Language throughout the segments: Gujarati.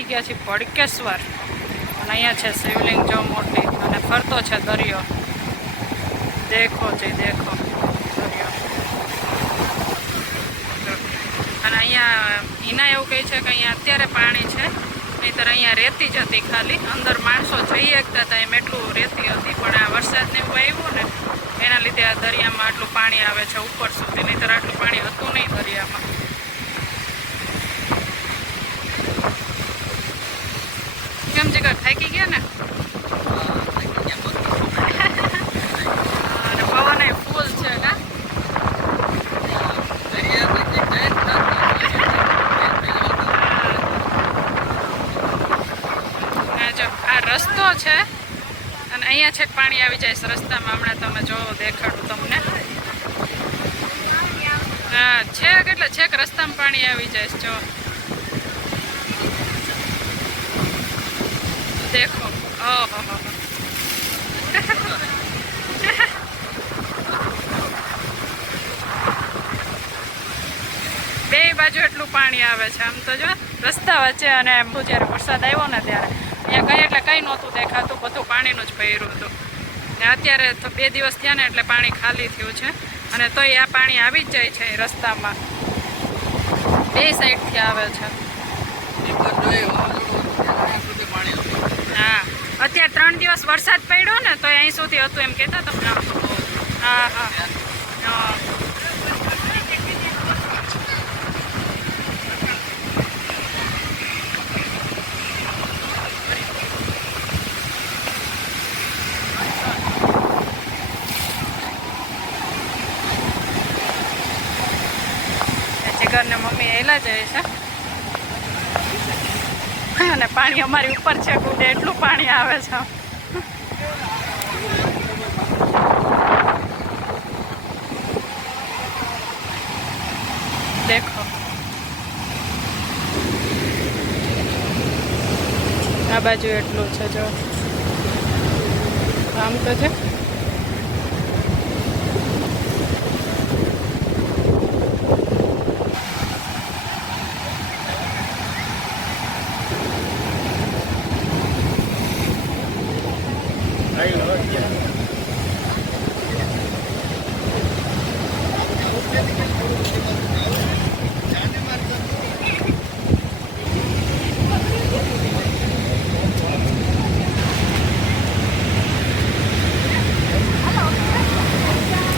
આવી ગયા છીએ ભડકેશ્વર અને અહીંયા છે શિવલિંગ જો મોટી અને ફરતો છે દરિયો. દેખો છે, દેખો. દરિયો. અને અહીંયા, હિના એવું કહે છે કે અહીંયા અત્યારે પાણી છે. નહીંતર અહીંયા રેતી જ હતી ખાલી. અંદર માણસો જઈ શકતા હતા, એમ એટલું રેતી હતી. પણ આ વરસાદને એવું આવ્યું ને, એના લીધે આ દરિયામાં આટલું પાણી આવે છે ઉપર સુધી. નહીંતર આટલું પાણી હતું નહીં દરિયામાં. જગર થાકી ગયા ને? રસ્તો છે. અને અહીંયા છેક પાણી આવી જાય રસ્તામાં. હમણાં તમે જો દેખાડું તમને. હા, છેક એટલે છેક રસ્તામાં પાણી આવી જાય જો. હો. બે બાજુ એટલું પાણી આવે છે. આમ તો જો, રસ્તા વચ્ચે અને એમ તો જ્યારે વરસાદ આવ્યો ને ત્યારે, અહીંયા ગઈ એટલે કંઈ નહોતું દેખાતું, બધું પાણીનું જ પહેર્યું હતું. ને અત્યારે તો બે દિવસ થયા ને એટલે પાણી ખાલી થયું છે. અને તોય આ પાણી આવી જ જાય છે રસ્તામાં. બે સાઈડથી આવે છે. અત્યારે ત્રણ દિવસ વરસાદ પડ્યો ને, તો અહીં સુધી હતું એમ કહેતા તમને હા હા. હા. જીગર ને મમ્મી એલા જાય છે. અને પાણી અમારી ઉપર છે, ગુડે. એટલું પાણી આવે છે. દેખો. આ બાજુ એટલું છે, જો. આમ તો છે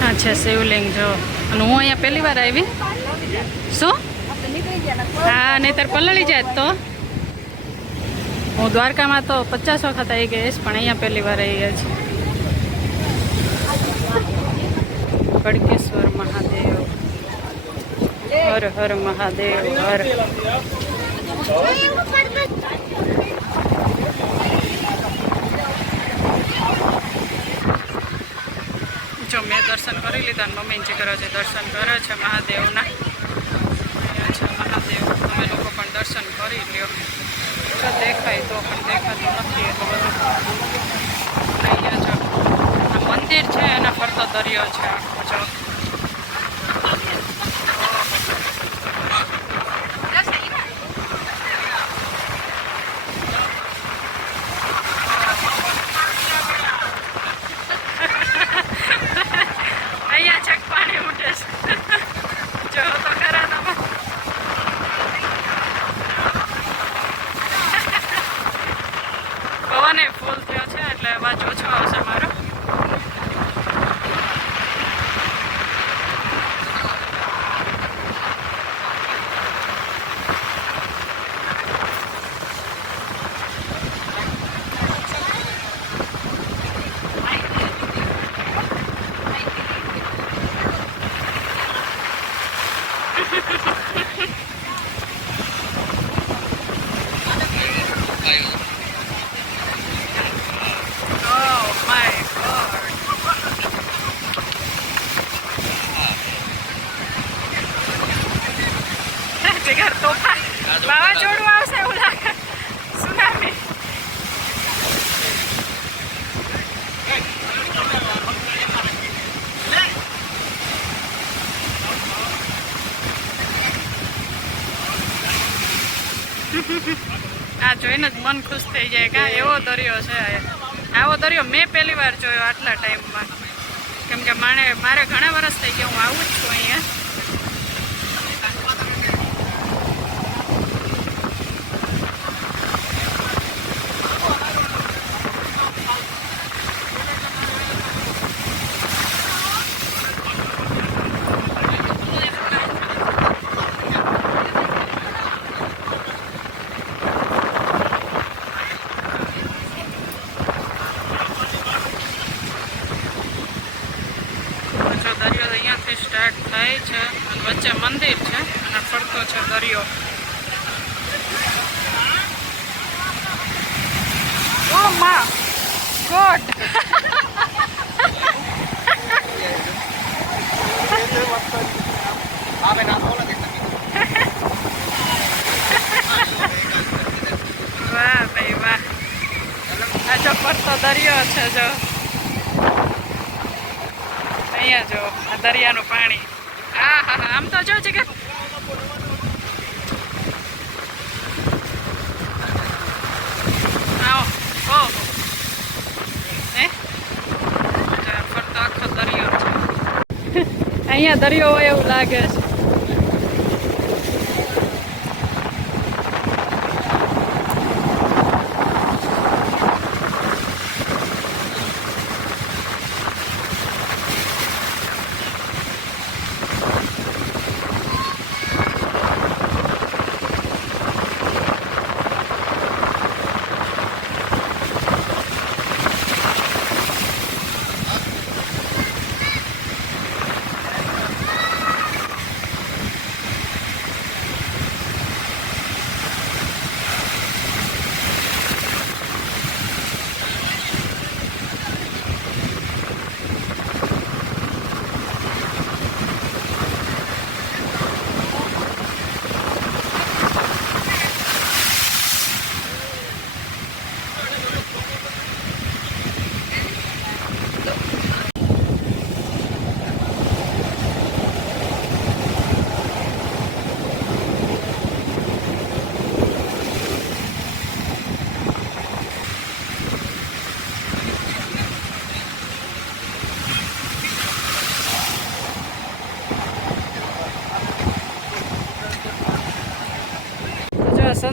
હા છે શિવલિંગ, જો. અને હું અહીંયા પહેલી વાર આવી. શું? હા, નહીતર પલળી જાય તો. હું દ્વારકામાં તો પચાસ વખત આવી ગઈ પણ અહીંયા પહેલી વાર આવી ગયા છે. કડકેશ્વર મહાદેવ. હર હર મહાદેવ, હર. જો મેં દર્શન કરી લીધા અને મમ્મીજી કરે છે દર્શન કરે છે મહાદેવના. છે મહાદેવ તમે લોકો પણ દર્શન કરી લ્યો. જો દેખાય તો પણ દેખાતું નથી એ તો બધું અહીંયા જો મંદિર છે, એના ફરતો દરિયો છે આખો જો અહીંયા છેક પાણી ઉઠે છે જો તો ખરા તમે પવન એ ફૂલ થયો છે એટલે અવાજ ઓછો આવશે મારો Oh my god. જીગર તોફાન વાવાઝોડું આવશે એવું લાગે. સુનામી. આ જોઈને જ મન ખુશ થઈ જાય કા એવો દરિયો છે આવો દરિયો મેં પહેલી વાર જોયો આટલા ટાઈમમાં. કેમ કે મારે મારે ઘણા વર્ષ થઈ ગયા હું આવું જ છું અહીંયા જો દરિયો અહીંયાથી સ્ટાર્ટ થાય છે અને વચ્ચે મંદિર છે અને ફરતો છે દરિયો ઓ મા ગોડ વાહ ભાઈ વાહ આ જો ફરતો દરિયો છે જો અહીંયા જો, આ દરિયાનું પાણી. હા હા હા, આમ તો જો છે કે. અહીંયા દરિયો હોય એવું લાગે છે.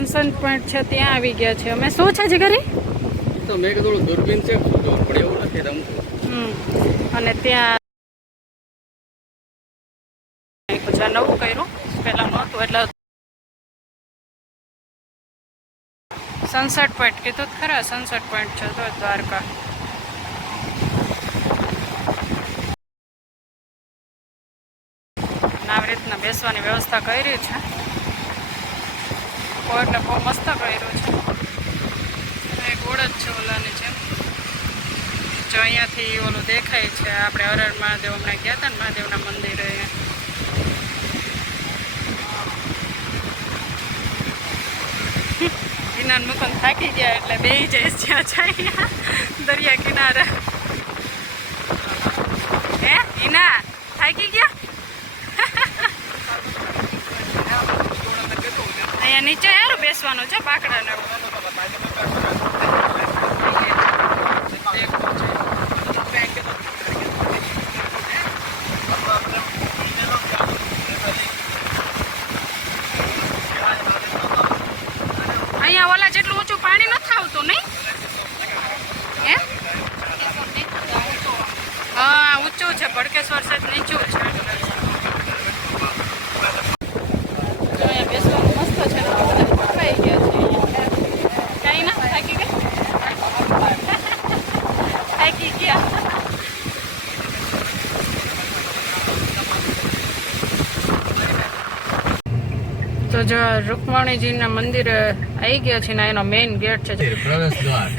જો સનસન પોઈન્ટ છે ત્યાં આવી ગયા છે. અમે શું છે જીગરી? તો મેં કીધું દૂરબીન છે પડે એવું નથી રમતું. અને ત્યાં પછી નવું કર્યું. પહેલા નહોતું એટલે સનસેટ પોઈન્ટ કીધું ખરા સનસેટ પોઈન્ટ છે તો દ્વારકા. આવી રીતના બેસવાની વ્યવસ્થા કરી છે. એટલે બહુ મસ્ત કર્યું છે. ગોળ જ છે ઓલાની જેમ. જો અહીંયાથી ઓલું દેખાય છે, આપણે હરણ મહાદેવ હમણાં ગયા હતા ને મહાદેવના મંદિરે. વિનાન મુકન થાકી ગયા એટલે બે જઈશ જ્યાં જાય દરિયા કિનારે. હે, હિના, થાકી ગયા? અહીંયા નીચે સારું બેસવાનું છે, પાકડાને. અહીંયા ઓલા જેટલું ઊંચું પાણી નથી આવતું, નહીં? હે, ઊંચું છે, ભડકેશ્વર સાહેબ નીચું છે જો અહીંયા બેસવાનું મસ્ત છે ને બધા ફરવાઈ ગયા છે અહીંયા. કાંઈ ના થાકી ગયા થાકી ગયા તો જો રૂકમણીજીના મંદિર આવી ગયા છે ને એનો મેઇન ગેટ છે. પ્રવેશ દ્વાર.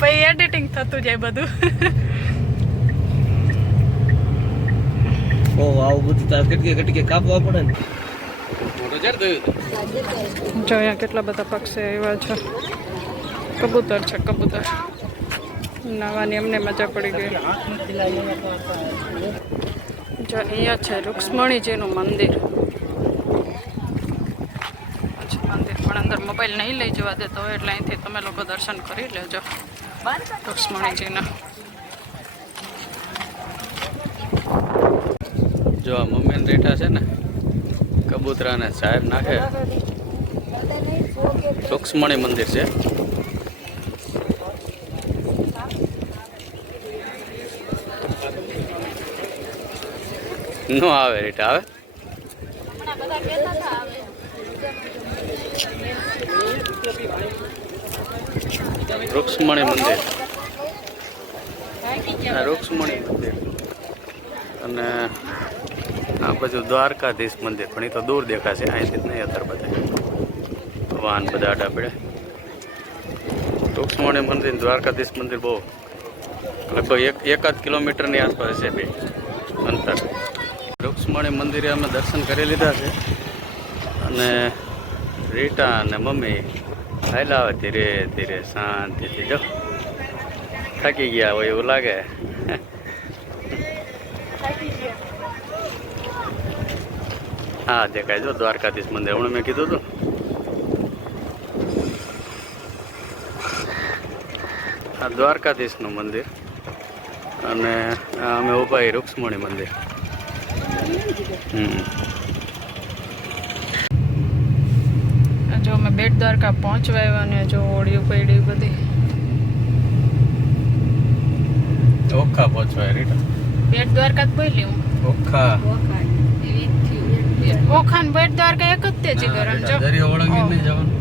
પછી એડિટિંગ થતું જાય બધું. ઓ આવું બધું તાર કટકે કટકે કાપવા પડે ને. મોટો થયું જો અહીંયા કેટલા બધા પક્ષી આવ્યા છે. કબૂતર છે કબૂતર. નાવાની એમને મજા પડી ગઈ. જો અહીંયા છે રૂક્ષ્મણીજીનું મંદિર. મંદિર પણ અંદર મોબાઈલ નહીં લઈ જવા દેતો હોય એટલે અહીંથી તમે લોકો દર્શન કરી લેજો રૂક્ષ્મણીજીના. જો આ મમ્મીને રેઠા છે ને કબૂતરાને સાહેબ નાખે. રૂક્ષ્મણી મંદિર છે. નો આવે રેટ આવે? રૂક્ષ્મણી મંદિર. રૂક્ષ્મણી મંદિર. અને આ બાજુ દ્વારકાધીશ મંદિર, પણ એ તો દૂર દેખાશે, અહીંથી જ નહીં અત્યારે બધા. વાહન બધા આડા પડે. રૂક્ષ્મણી મંદિર દ્વારકાધીશ મંદિર બહુ. લગભગ એક એકાદ કિલોમીટરની આસપાસ છે બે અંતર. રૂક્ષ્મણી મંદિરે અમે દર્શન કરી લીધા છે. અને રીટા અને મમ્મી હાલ્યા ધીરે ધીરે, શાંતિથી જો. થાકી ગયા હોય એવું લાગે. હા, દેખાય જો દ્વારકાધીશ મંદિર. હમણાં મેં કીધું હતું. આ દ્વારકાધીશનું મંદિર. અને અમે ઊભા એ રૂક્ષ્મણી મંદિર. જો અમે બેટ દ્વારકા પહોંચવા આવ્યા અને જો ઓળિયું પડી બધી. ઓખા પહોંચવા રીટા? બેટ દ્વારકા જ બોલી હું. ઓખા. ઓખાન બેટ દ્વારકા એક જ તે જો ઓળંગી જવાનું.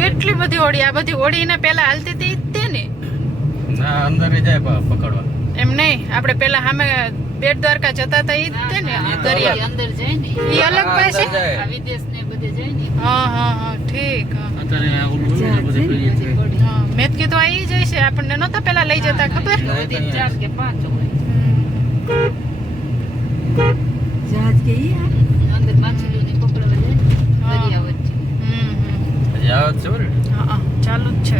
કેટલી બધી ઓળી આ બધી હોડીને પેલા હાલતી હતી તે ને? ના અંદર જાય પકડવા. એમ નહીં આપણે પેલા સામે બેટ દ્વારકા જતા હતા ઈ જ તે ને દરિયા. અંદર જાય ને. ઈ અલગ હા, પાસે? વિદેશ ને બધે જાય ને. હા હા હા ઠીક હા. અત્યારે ઓલું બધે પેલી છે. હા મેં જ કીધું આ જાય છે આપણને નહોતા પેલા લઈ જતા ખબર? ના, એ ચાર કે પાંચ હોય. જહાજ કે ઈ આ? અંદર માછલીઓને પકડવા જાય દરિયા વચ્ચે. હમ હમ. હજી છે હા હા ચાલુ જ છે.